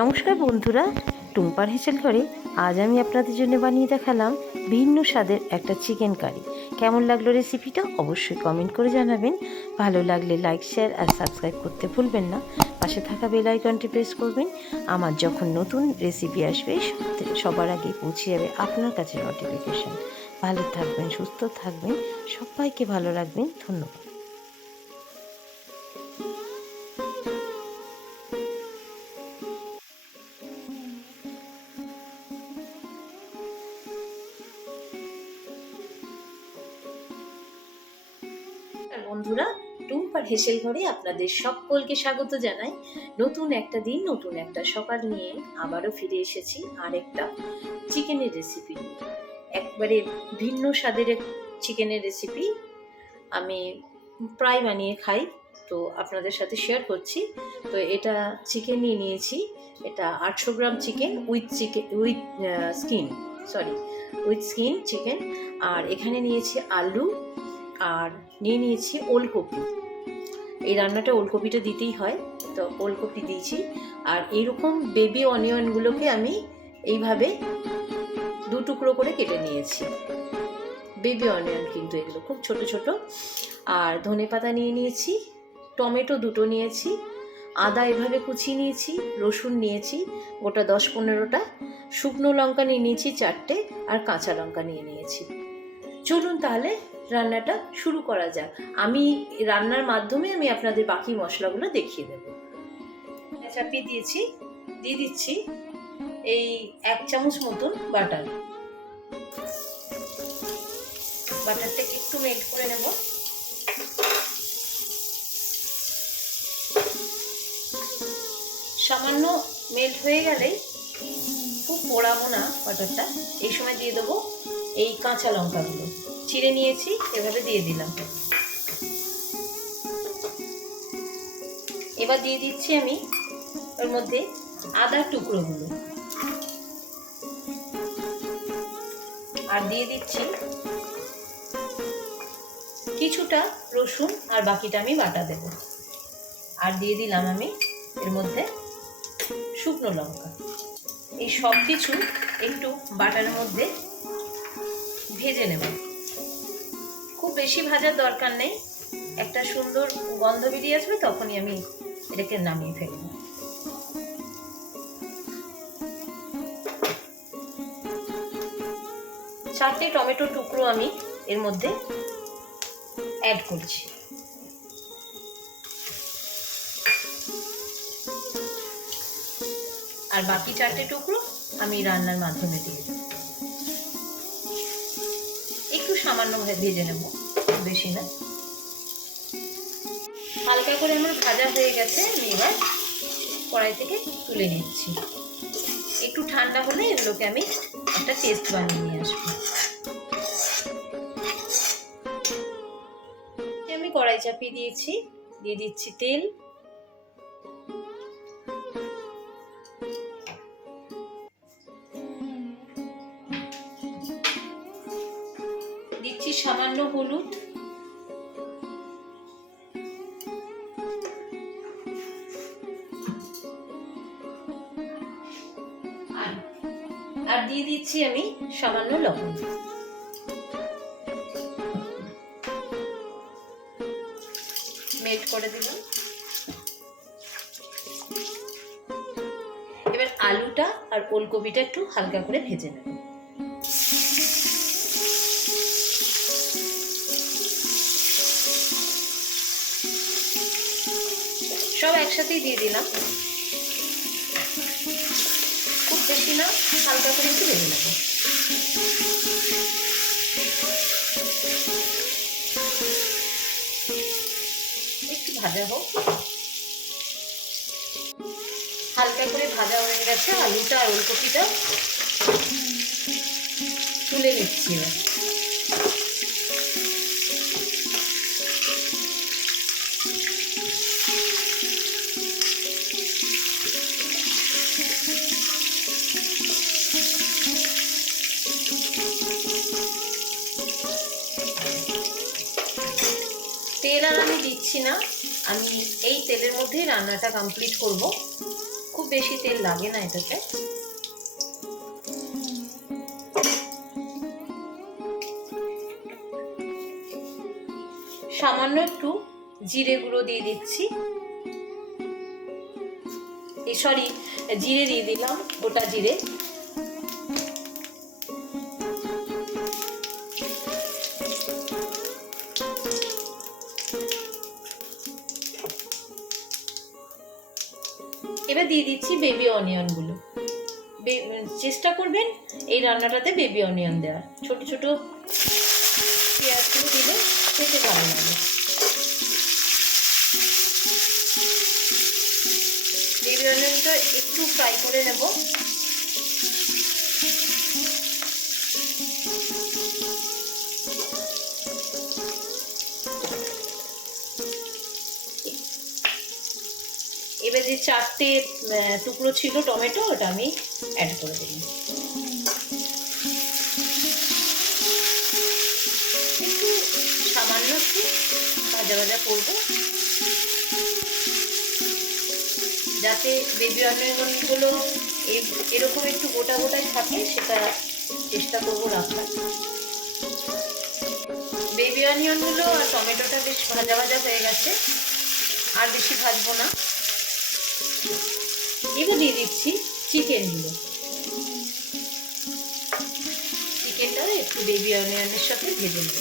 নমস্কার বন্ধুরা, টুম্পার হেসেল ঘরে আজ আমি আপনাদের জন্য বানিয়ে দেখালাম ভিন্ন স্বাদের একটা চিকেন কারি। কেমন লাগলো রেসিপিটা অবশ্যই কমেন্ট করে জানাবেন। ভালো লাগলে লাইক, শেয়ার আর সাবস্ক্রাইব করতে ভুলবেন না। পাশে থাকা বেল আইকনটি প্রেস করবেন। আমার যখন নতুন রেসিপি আসবে সবার আগে পৌঁছে যাবে আপনার কাছে নোটিফিকেশন। ভালো থাকবেন, সুস্থ থাকবেন, সবাইকে ভালো রাখবেন। ধন্যবাদ। বন্ধুরা, টুম্পার হেসেল ঘরে আপনাদের সকলকে স্বাগত জানাই। নতুন একটা দিন, নতুন একটা সকাল নিয়ে আবারও ফিরে এসেছি আরেকটা চিকেনের রেসিপি। একবারে ভিন্ন স্বাদের চিকেনের রেসিপি আমি প্রায় বানিয়ে খাই, তো আপনাদের সাথে শেয়ার করছি। তো এটা চিকেন নিয়েছি। এটা 800 gram chicken with skin chicken. আর এখানে নিয়েছি আলু, আর নিয়েছি ওলকপি। এই রান্নাটা ওলকপিটা দিতেই হয়, তো ওলকপি দিয়েছি। আর এইরকম বেবি অনিয়নগুলোকে আমি এইভাবে 2 টুকরো করে কেটে নিয়েছি। বেবি অনিয়ন কিন্তু এগুলো খুব ছোট ছোট। আর ধনেপাতা নিয়েছি, টমেটো 2টো নিয়েছি, আদা এভাবে কুচিয়ে নিয়েছি, রসুন নিয়েছি গোটা 10-15টা, শুকনো লঙ্কা নিয়েছি 4টে, আর কাঁচা লঙ্কা নিয়েছি। চলুন তাহলে রান্নাটা শুরু করা যাক। আমি রান্নার মাধ্যমে আমি আপনাদের বাকি মশলাগুলো দেখিয়ে দেব। চাপিয়ে দিয়েছি, দিয়ে দিচ্ছি এই 1 চামচ মতন বাটার। বাটারটাকে একটু মেল্ট করে নেব। সামান্য মেল্ট হয়ে গেলেই, খুব পোড়াবো না বাটারটা, এই সময় দিয়ে দেবো এই কাঁচা লঙ্কাগুলো চিড়ে নিয়েছি, এভাবে দিয়ে দিলাম। এবার দিয়ে দিচ্ছি আমি ওর মধ্যে আদার টুকরোগুলো, আর দিয়ে দিচ্ছি কিছুটা রসুন, আর বাকিটা আমি বাটা দেব। আর দিয়ে দিলাম আমি এর মধ্যে শুকনো লঙ্কা। এই সব কিছু একটু বাটারের মধ্যে ভেজে নেব। খুব বেশি ভাজার দরকার নেই, একটা সুন্দর গন্ধ বেরিয়ে আসবে, তখনই আমি এটাকে নামিয়ে ফেলব। চারটে টমেটো টুকরো আমি এর মধ্যে অ্যাড করছি। আর বাকি 4টে টুকরো আমি রান্নার মাধ্যমে দিয়ে দেব। একটু সামান্য ভেজে নেব, বেশি না। হালকা করে আমার ভাজা হয়ে গেছে, আমি এবার কড়াই থেকে তুলে নিচ্ছি। একটু ঠান্ডা হলে এগুলোকে আমি একটা পেস্ট বানিয়ে নিয়ে আসবো। আমি কড়াই চাপিয়ে দিয়েছি, দিয়ে দিচ্ছি তেল, দিচ্ছি সামান্য হলুদ, আর দিয়ে দিচ্ছি আমি সামান্য লবণ। মেল্ট করে দিলাম। এবার আলুটা আর ওলকপিটা একটু হালকা করে ভেজে নেব। সব একসাথেই দিয়ে দিলাম, খুব বেশি না, হালকা করে একটু ভেজে নেব। একটু ভাজা হোক। হালকা করে ভাজা হয়ে গেছে আলুটা আর ওলকপিটা, তুলে নিচ্ছি। তেল আর আমি দিচ্ছি না, আমি এই তেলের মধ্যেই রান্নাটা কমপ্লিট করব। খুব বেশি তেল লাগে না এটাতে। সামান্য একটু জিরে গুঁড়ো দিয়ে দিচ্ছি, সরি জিরে দিয়ে দিলাম, গোটা জিরে। এবার দিয়ে দিচ্ছি বেবি অনিয়ন গুলো। চেষ্টা করবেন এই রান্নাটাতে বেবি অনিয়ন দেওয়ার, ছোট ছোট পেঁয়াজগুলো দিলে খেতে ভালো লাগে। বেবি অনিয়নটা একটু ফ্রাই করে নেব। এবার যে 4টে টুকরো ছিল টমেটো, ওটা আমি অ্যাড করে দিলাম। একটু সামান্য একটু ভাজা ভাজা করবো, যাতে বেবি অনিয়নগুলো এরকম একটু গোটা গোটাই থাকে, সেটা চেষ্টা করবো রাখার। বেবি অনিয়নগুলো আর টমেটোটা বেশ ভাজা ভাজা হয়ে গেছে, আর বেশি ভাজবো না। এবার দিয়ে দিচ্ছি চিকেনগুলো। চিকেনটা একটু বেবি অনিয়নের সাথে ভেজে নেব।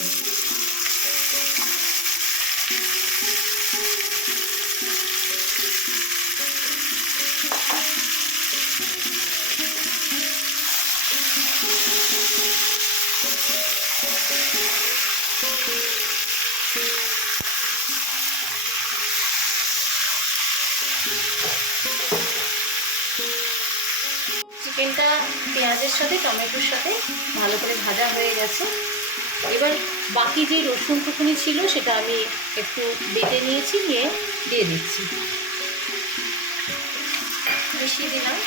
চিকেনটা পেঁয়াজের সাথে টমেটোর সাথে ভালো করে ভাজা হয়ে গেছে। এবার বাকি যে রসুন টুকুনি ছিল সেটা আমি একটু বেটে নিয়েছি, নিয়ে দিয়ে দিচ্ছি, মিশিয়ে দিলাম।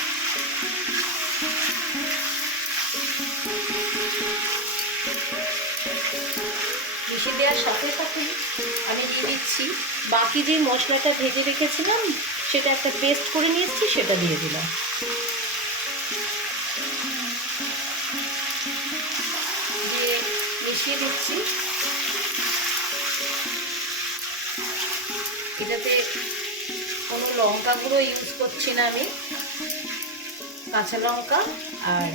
মিশিয়ে দেওয়ার সাথে সাথে আমি দিয়ে দিচ্ছি বাকি যে মশলাটা ভেজে রেখেছিলাম, সেটা একটা পেস্ট করে নিয়েছি, সেটা দিয়ে দিলাম। দিয়ে মিশিয়ে দিচ্ছি। এটাতে কোনো লঙ্কা গুঁড়ো ইউজ করছি না আমি, কাঁচা লঙ্কা আর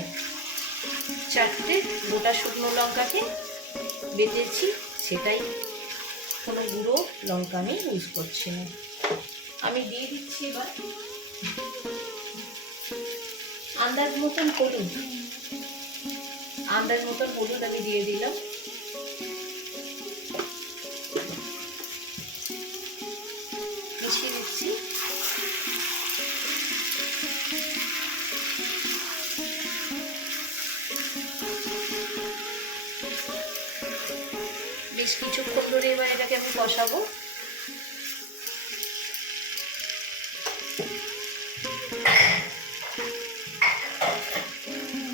4টে গোটা শুকনো লঙ্কাকে বেটেছি, সেটাই, কোনো গুঁড়ো লঙ্কা আমি ইউজ করছি না। আমি দিয়ে দিচ্ছি এবার আন্দাজ মতন হলুদ। আন্দাজ মতন হলুদ আমি দিয়ে দিলাম। মিশিয়ে দিচ্ছি। বেশ কিছুক্ষণ ধরে এবার এটাকে আমি কষাবো।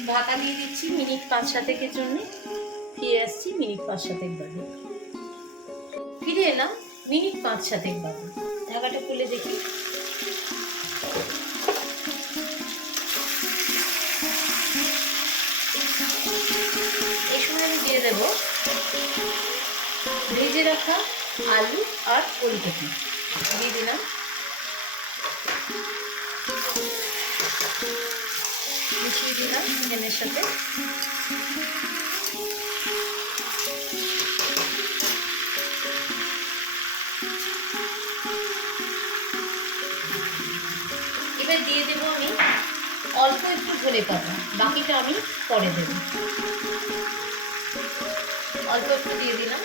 ঢাকা দিয়ে দিচ্ছি মিনিট 5-7 জন্য। ফিরে আসছি মিনিট 5-7 বাদে। ফিরে এলাম মিনিট 5-7 বাদে। ঢাকাটা খুলে দেখি। এই সময় আমি দিয়ে দেবো ভেজে রাখা আলু আর ওলকপি, দিয়ে দিলাম। মিশিয়ে দিলাম চিকেনের সাথে। এবার দিয়ে দেবো আমি অল্প একটু ধনে পাতা, বাকিটা আমি পরে দেবো। অল্প একটু দিয়ে দিলাম।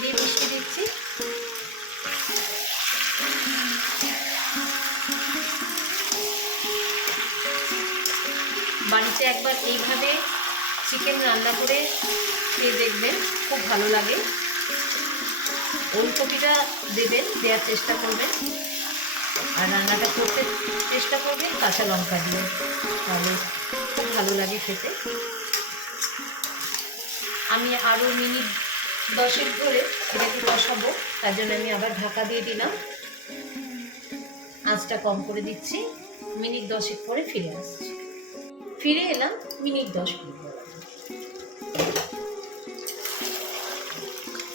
দিয়ে মিশিয়ে দিচ্ছি। বাড়িতে একবার এইভাবে চিকেন রান্না করে খেয়ে দেখবেন, খুব ভালো লাগে। ওলকপিটা দেবেন, দেওয়ার চেষ্টা করবেন, আর রান্নাটা করতে চেষ্টা করবেন কাঁচা লঙ্কা দিয়ে, তাহলে খুব ভালো লাগে খেতে। আমি আরও মিনিট 10 ধরে এটাকে কষাবো, তার জন্য আমি আবার ঢাকা দিয়ে দিলাম। আঁচটা কম করে দিচ্ছি। মিনিট 10 পরে ফিরে আসছি। ফিরে এলাম মিনিট 10 পরে।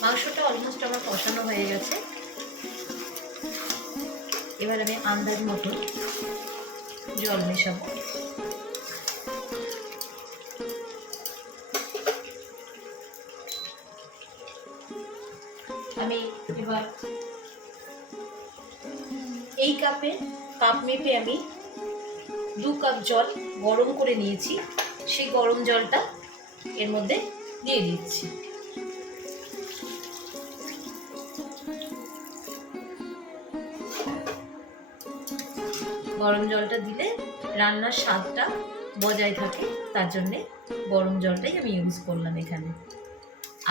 মাংসটা অলমোস্ট আমার কষানো হয়ে গেছে। এবার আমি আন্দাজ মতো জল মেশাবো। আমি এবার এই কাপ মেপে আমি 2 কাপ জল গরম করে নিয়েছি, সেই গরম জলটা এর মধ্যে দিয়ে দিচ্ছি। গরম জলটা দিলে রান্নার স্বাদটা বজায় থাকে, তার জন্যে গরম জলটাই আমি ইউজ করলাম এখানে।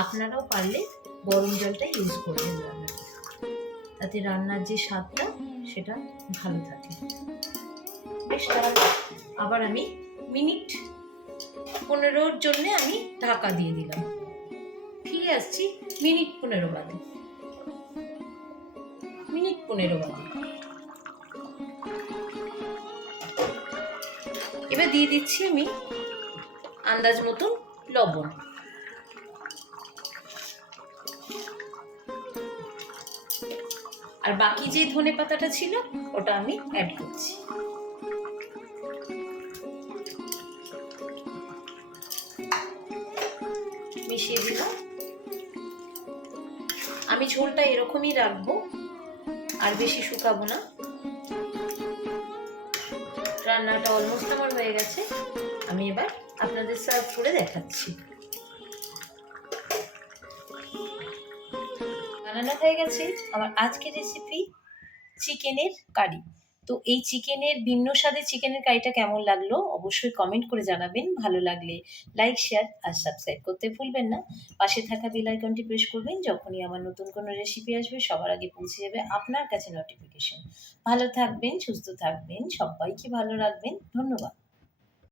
আপনারাও পারলে গরম জলটাই ইউজ করবেন রান্নাতে, তাতে রান্নার যে স্বাদটা সেটা ভালো থাকে। বেশ, আবার আমি মিনিট 15 জন্য আমি ঢাকা দিয়ে দিলাম। ফিরে আসছি মিনিট 15 বাদে। এবার দিয়ে দিচ্ছি আমি আন্দাজ মতন লবণ। আর বাকি যে ধনে পাতাটা ছিল ওটা আমি অ্যাড করছি। মিশিয়ে দিলাম। আমি ঝোলটা এরকমই রাখবো, আর বেশি শুকাবো না। রান্নাটা অলমোস্ট আমার হয়ে গেছে। আমি এবার আপনাদের সার্ভ করে দেখাচ্ছি। বানানো হয়ে গেছে আমার আজকের রেসিপি চিকেনের কারি। তো এই চিকেনের ভিন্ন স্বাদের চিকেনের কারিটা কেমন লাগলো অবশ্যই কমেন্ট করে জানাবেন। ভালো লাগলে লাইক, শেয়ার আর সাবস্ক্রাইব করতে ভুলবেন না। পাশে থাকা বেল আইকনটি প্রেস করবেন, যখনই আমার নতুন কোনো রেসিপি আসবে সবার আগে পৌঁছে যাবে আপনার কাছে নোটিফিকেশন। ভালো থাকবেন, সুস্থ থাকবেন, সবাইকে ভালো রাখবেন। ধন্যবাদ।